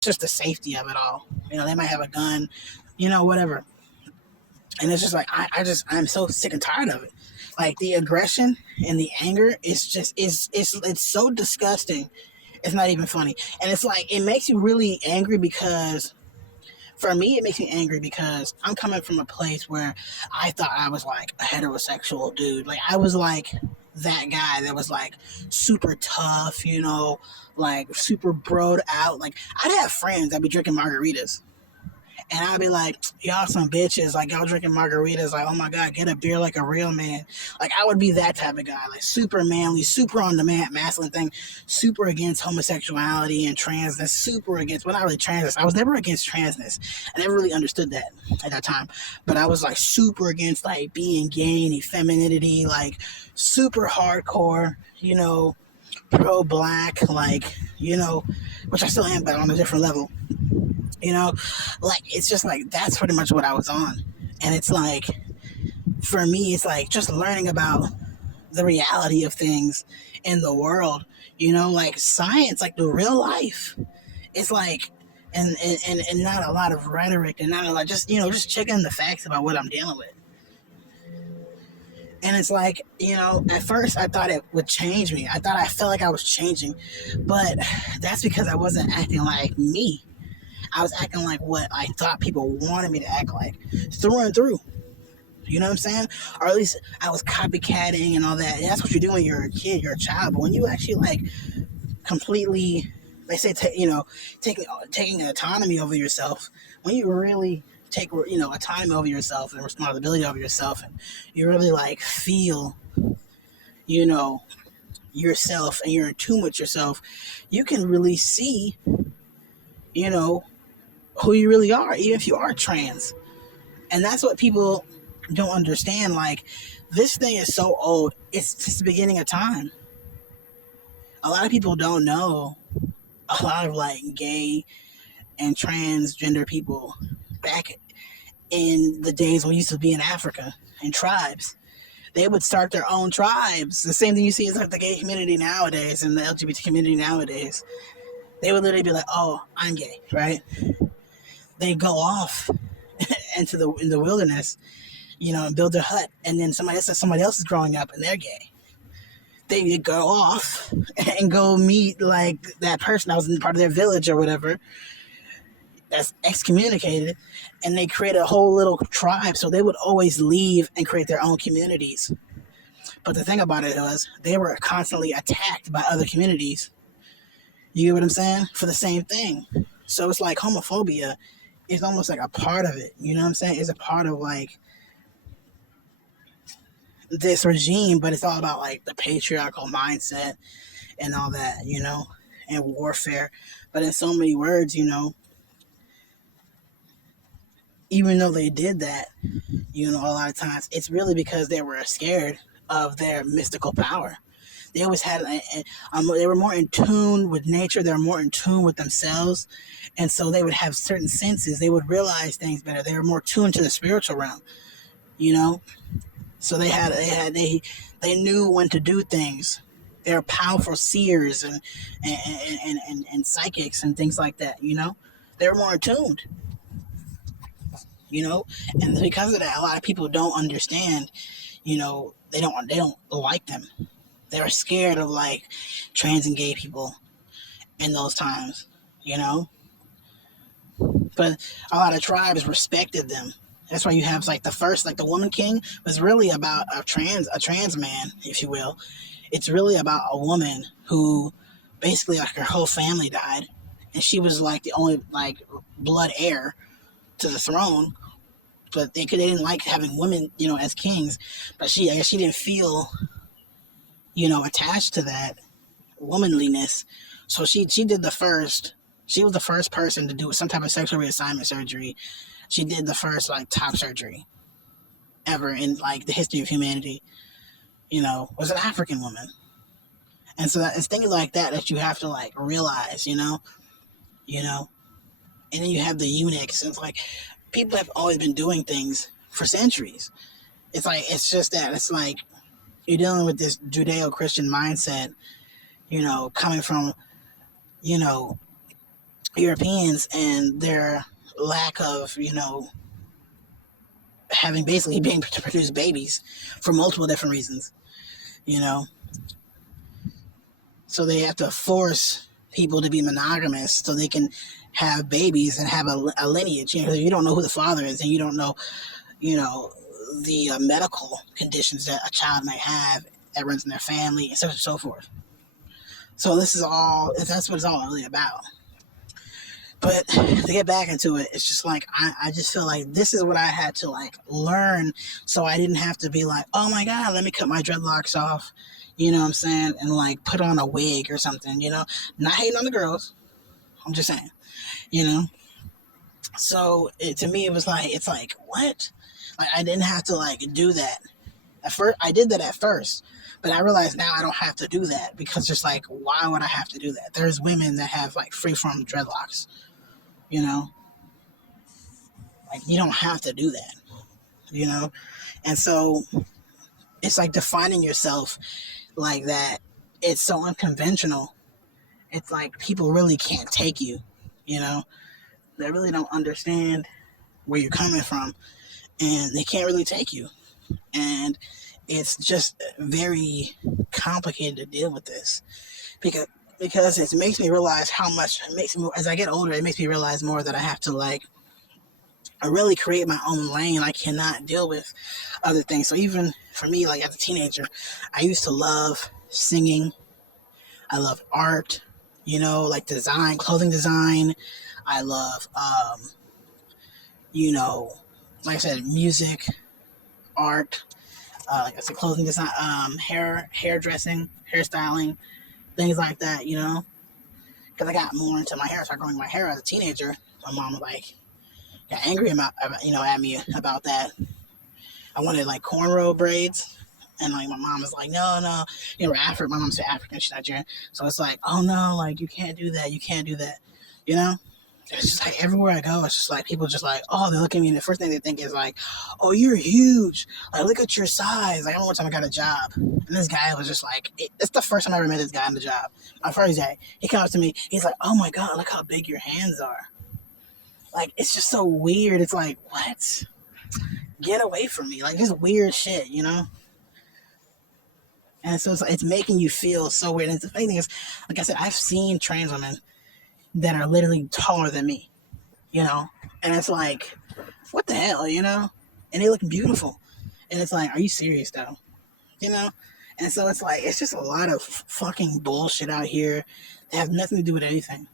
just the safety of it all. They might have a gun, whatever. And it's just like I'm so sick and tired of it. Like the aggression and the anger is just it's so disgusting. It's not even funny. And it's like it makes you really angry because for me it makes me angry because I'm coming from a place where I thought I was like a heterosexual dude. Like I was like that guy that was like super tough, like super broed out. Like I'd have friends that be drinking margaritas and I'd be like, y'all some bitches, like y'all drinking margaritas, like, oh my God, get a beer like a real man. Like I would be that type of guy, like super manly, super on the masculine thing, super against homosexuality and transness, super against, well not really transness. I was never against transness. I never really understood that at that time. But I was like super against like being gay and femininity, like super hardcore, pro black, like, which I still am, but on a different level you know like it's just like that's pretty much what I was on. And it's like for me it's like just learning about the reality of things in the world, like science, like the real life. It's like and not a lot of rhetoric and not a lot, just checking the facts about what I'm dealing with. And it's like, at first I thought it would change me. I felt like I was changing, but that's because I wasn't acting like me. I was acting like what I thought people wanted me to act like, through and through. You know what I'm saying? Or at least I was copycatting and all that. And that's what you do when you're a kid, you're a child. But when you actually like completely, they say, taking autonomy over yourself. When you really take, autonomy over yourself and responsibility over yourself, and you really like feel, you know, yourself and you're in tune with yourself, you can really see, you know, who you really are, even if you are trans. And that's what people don't understand. Like, this thing is so old, it's just the beginning of time. A lot of people don't know a lot of like gay and transgender people back in the days when we used to be in Africa and tribes. They would start their own tribes. The same thing you see is like the gay community nowadays and the LGBT community nowadays. They would literally be like, "Oh, I'm gay," right? They go off in the wilderness, and build their hut, and then somebody else is growing up and they're gay. They go off and go meet like that person that was in part of their village or whatever that's excommunicated, and they create a whole little tribe. So they would always leave and create their own communities. But the thing about it was they were constantly attacked by other communities. You get what I'm saying? For the same thing. So it's like homophobia is almost like a part of it. You know what I'm saying? It's a part of like this regime, but it's all about like the patriarchal mindset and all that, and warfare. But in so many words, even though they did that, a lot of times it's really because they were scared of their mystical power. They always had, they were more in tune with nature. They were more in tune with themselves. And so they would have certain senses. They would realize things better. They were more tuned to the spiritual realm, you know? So they knew when to do things. They're powerful seers and psychics and things like that, They're more attuned, And because of that, a lot of people don't understand, they don't like them. They're scared of like trans and gay people in those times, you know. But a lot of tribes respected them. That's why you have like the first, like the Woman King was really about a trans man, if you will. It's really about a woman who basically like her whole family died, and she was like the only like blood heir to the throne. But they didn't like having women, as kings. But I guess she didn't feel, attached to that womanliness. So she did the first. She was the first person to do some type of sexual reassignment surgery. She did the first like top surgery ever in like the history of humanity. Was an African woman, and so it's things like that you have to like realize. You know, and then you have the eunuchs. And it's like people have always been doing things for centuries. It's just that it's like you're dealing with this Judeo-Christian mindset. Coming from you know Europeans and their lack of, having basically being to produce babies for multiple different reasons, you know. So they have to force people to be monogamous so they can have babies and have a lineage. You don't know who the father is, and you don't know, you know, the medical conditions that a child might have that runs in their family, and so on and so forth. So this is all, that's what it's all really about. But to get back into it, it's just like I just feel like this is what I had to like learn, so I didn't have to be like, oh my god, let me cut my dreadlocks off, you know what I'm saying, and like put on a wig or something, Not hating on the girls, I'm just saying, you know. So to me, it was like, it's like, what? Like I didn't have to like do that. At first, I did that at first, but I realize now I don't have to do that, because just like, why would I have to do that? There's women that have like freeform dreadlocks, you know. Like you don't have to do that, you know. And so it's like defining yourself like that. It's so unconventional. It's like people really can't take you, you know. They really don't understand where you're coming from, and they can't really take you. And it's just very complicated to deal with this, because it makes me realize how much it makes me, as I get older, it makes me realize more that I have to like, I really create my own lane. I cannot deal with other things. So even for me, like as a teenager, I used to love singing. I love art, like design, clothing design. I love, you know, like I said, music, art, like I said, clothing design, hairdressing, hairstyling, things like that, Because I got more into my hair, started growing my hair as a teenager. My mom was like, got angry at me about that. I wanted like cornrow braids, and like my mom was like, no, no, we're African. My mom's African, she's Nigerian, so it's like, oh no, like you can't do that, you know. It's just like everywhere I go, it's just like people just like, oh, they look at me, and the first thing they think is like, oh, you're huge, like look at your size. Like I remember one time I got a job, and this guy was just like, it's the first time I ever met this guy on the job. My first day, he comes up to me, he's like, oh my god, look how big your hands are. Like it's just so weird. It's like, what? Get away from me. Like just weird shit, And so it's making you feel so weird. And the funny thing is, like I said, I've seen trans women that are literally taller than me, And it's like, what the hell, And they look beautiful. And it's like, are you serious though? And so it's like, it's just a lot of fucking bullshit out here that have nothing to do with anything,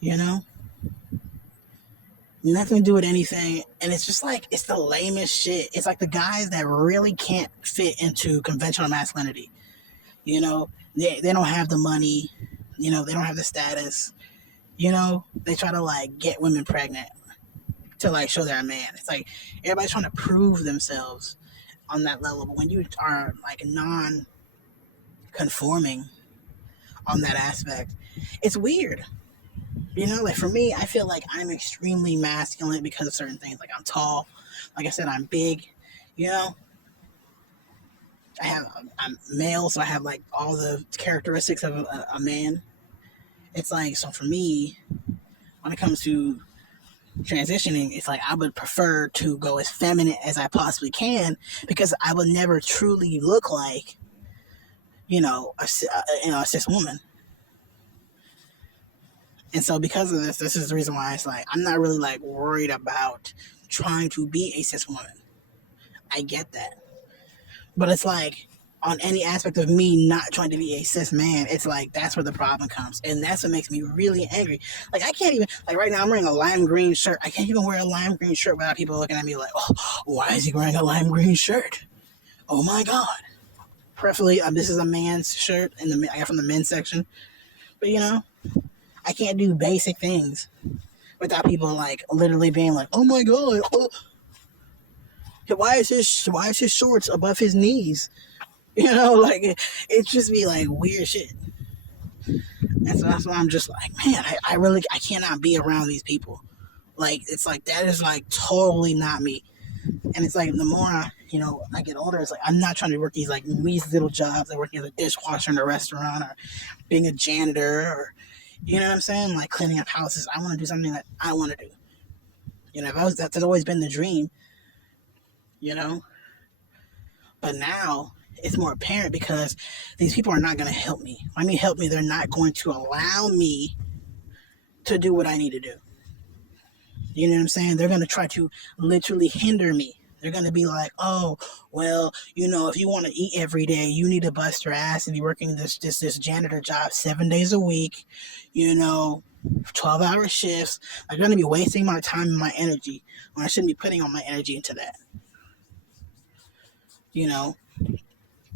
you know? Nothing to do with anything. And it's just like, it's the lamest shit. It's like the guys that really can't fit into conventional masculinity. They don't have the money, they don't have the status, they try to like get women pregnant to like show they're a man. It's like everybody's trying to prove themselves on that level. But when you are like non-conforming on that aspect, it's weird. Like for me, I feel like I'm extremely masculine because of certain things. Like I'm tall, like I said, I'm big, you know. I'm male, so I have like all the characteristics of a man. It's like, so for me, when it comes to transitioning, it's like I would prefer to go as feminine as I possibly can, because I would never truly look like, a cis woman. And so because of this is the reason why it's like, I'm not really like worried about trying to be a cis woman. I get that. But it's like, on any aspect of me not trying to be a cis man, it's like, that's where the problem comes. And that's what makes me really angry. Like, I can't even, like right now I'm wearing a lime green shirt. I can't even wear a lime green shirt without people looking at me like, oh, why is he wearing a lime green shirt? Oh my God. Preferably, this is a man's shirt, and I got from the men's section. But I can't do basic things without people like literally being like, oh my God, oh. Why is his shorts above his knees? Like it just be like weird shit. And so that's why I'm just like, man, I cannot be around these people. Like, it's like, that is like totally not me. And it's like, the more I get older, it's like, I'm not trying to work these like these little jobs, like working as a dishwasher in a restaurant, or being a janitor, or You know what I'm saying? Like cleaning up houses. I want to do something that I want to do. That's always been the dream, you know? But now it's more apparent because these people are not going to help me. I mean, help me. They're not going to allow me to do what I need to do. You know what I'm saying? They're going to try to literally hinder me. They're going to be like, oh, well, if you want to eat every day, you need to bust your ass and be working this janitor job 7 days a week, 12-hour shifts. I'm going to be wasting my time and my energy when I shouldn't be putting all my energy into that.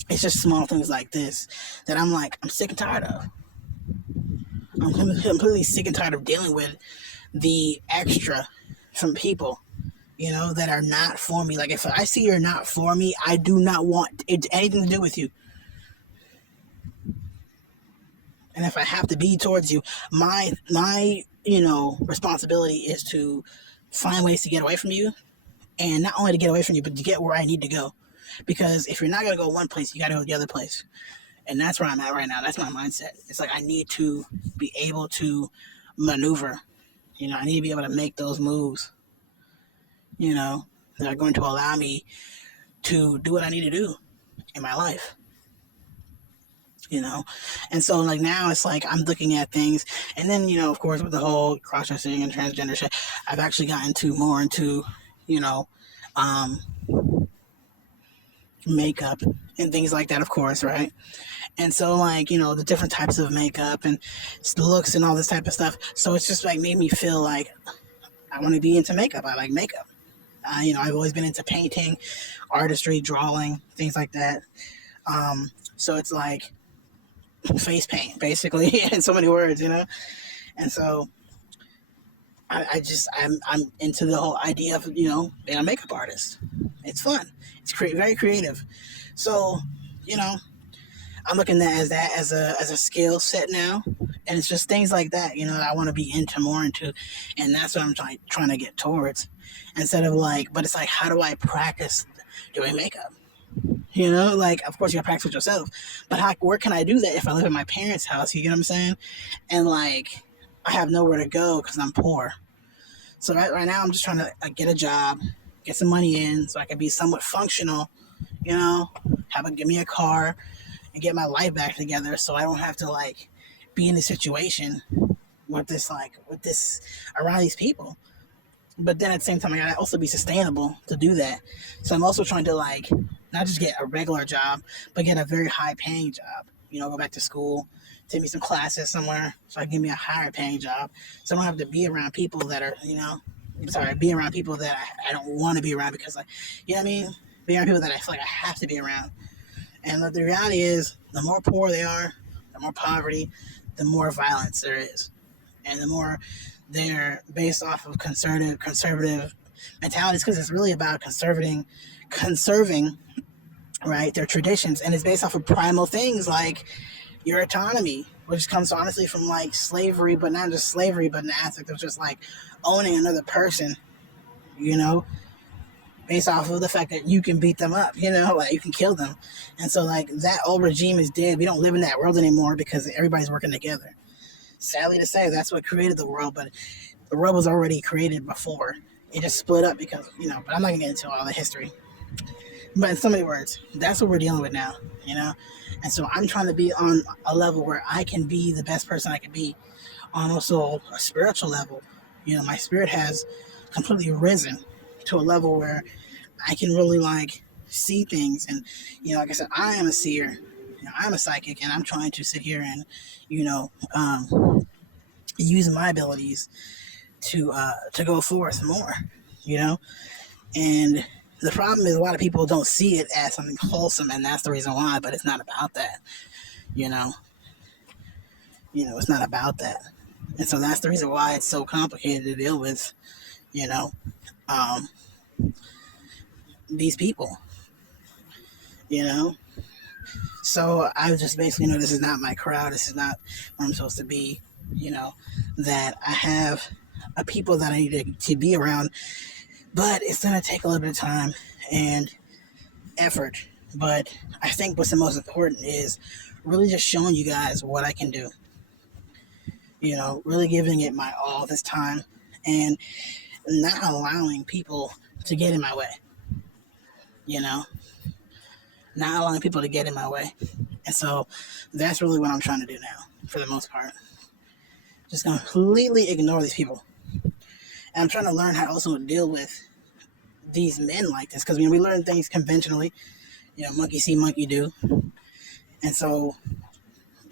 It's just small things like this that I'm sick and tired of. I'm completely sick and tired of dealing with the extra from people, that are not for me. Like, if I see you're not for me, I do not want anything to do with you. And if I have to be towards you, my responsibility is to find ways to get away from you, and not only to get away from you, but to get where I need to go. Because if you're not going to go one place, you got to go the other place. And that's where I'm at right now. That's my mindset. It's like I need to be able to maneuver. I need to be able to make those moves, that are going to allow me to do what I need to do in my life. And so like now it's like I'm looking at things, and then of course with the whole cross-dressing and transgender shit, I've actually gotten more into makeup and things like that, of course, right? And so like the different types of makeup and looks and all this type of stuff, so it's just like made me feel like I want to be into makeup. I like makeup. I've always been into painting, artistry, drawing, things like that. So it's like face paint, basically, in so many words, And so I'm into the whole idea of being a makeup artist. It's fun. It's very creative. So I'm looking at that as a skill set now, and it's just things like that that I want to be more into, and that's what I'm trying to get towards. Instead of but it's like, how do I practice doing makeup? Like, of course you gotta practice with yourself, but where can I do that if I live in my parents' house? You get what I'm saying? And like, I have nowhere to go because I'm poor. So right now I'm just trying to get a job, get some money in, so I can be somewhat functional. Give me a car, and get my life back together, so I don't have to be in a situation with this around these people. But then at the same time, I gotta also be sustainable to do that. So I'm also trying to not just get a regular job, but get a very high paying job. Go back to school, take me some classes somewhere, so I can give me a higher paying job. So I don't have to be around people that are, be around people that I don't want to be around because, you know what I mean? Be around people that I feel like I have to be around. And the reality is, the more poor they are, the more poverty, the more violence there is. And the more they're based off of conservative mentalities, because it's really about conserving, right, their traditions, and it's based off of primal things like your autonomy, which comes honestly from slavery, but not just slavery, but an aspect of just owning another person, based off of the fact that you can beat them up, you can kill them. And so that old regime is dead. We don't live in that world anymore because everybody's working together. Sadly to say, that's what created the world, but the world was already created before. It just split up because, but I'm not going to get into all the history. But in so many words, that's what we're dealing with now, And so I'm trying to be on a level where I can be the best person I can be, on also a spiritual level. My spirit has completely risen to a level where I can really see things. And, like I said, I am a seer. I'm a psychic, and I'm trying to sit here and, use my abilities to go forth more, And the problem is a lot of people don't see it as something wholesome, and that's the reason why. But it's not about that, It's not about that, and so that's the reason why it's so complicated to deal with, these people, So I just basically know this is not my crowd. This is not where I'm supposed to be. That I have people that I need to be around, but it's gonna take a little bit of time and effort. But I think what's the most important is really just showing you guys what I can do. really giving it my all this time and not allowing people to get in my way, you know, not allowing people to get in my way. And so that's really what I'm trying to do now, for the most part. Just completely ignore these people. And I'm trying to learn how to also deal with these men like this, because we learn things conventionally, monkey see, monkey do. And so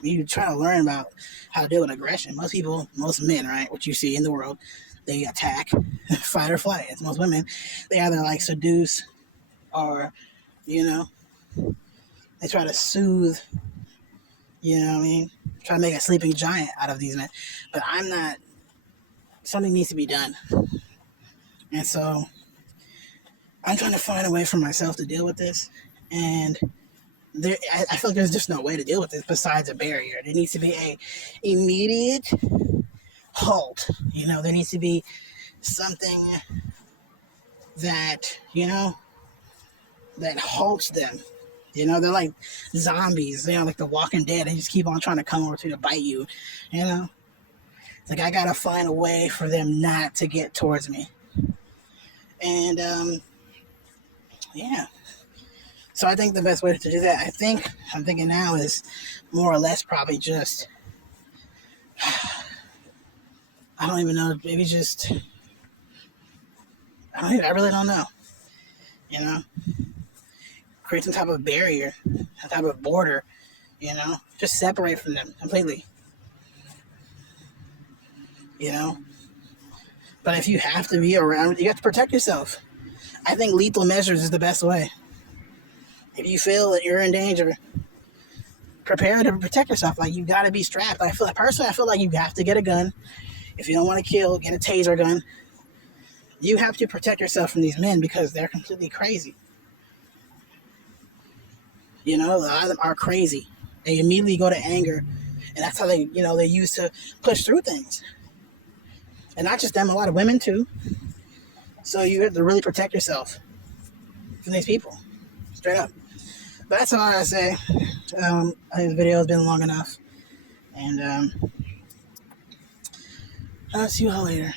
you try to learn about how to deal with aggression. Most men, right, what you see in the world, they attack, fight or flight. It's most women, they either like seduce or, they try to soothe, try to make a sleeping giant out of these men. But I'm not, something needs to be done. And so I'm trying to find a way for myself to deal with this. And I feel like there's just no way to deal with this besides a barrier. There needs to be a immediate halt. There needs to be something that, that halts them. They're like zombies, like the Walking Dead. They just keep on trying to come over to bite you, It's like I gotta find a way for them not to get towards me. And, yeah. So I think the best way to do that, I'm thinking now is more or less probably just, I don't even know, maybe just, I really don't know, create some type of barrier, some type of border, just separate from them completely, But if you have to be around, you have to protect yourself. I think lethal measures is the best way. If you feel that you're in danger, prepare to protect yourself. Like, you got to be strapped. I feel like you have to get a gun. If you don't want to kill, get a taser gun. You have to protect yourself from these men because they're completely crazy. A lot of them are crazy. They immediately go to anger, and that's how they use to push through things. And not just them, a lot of women too. So you have to really protect yourself from these people, straight up. But that's all I say. I think the video has been long enough, and I'll see you all later.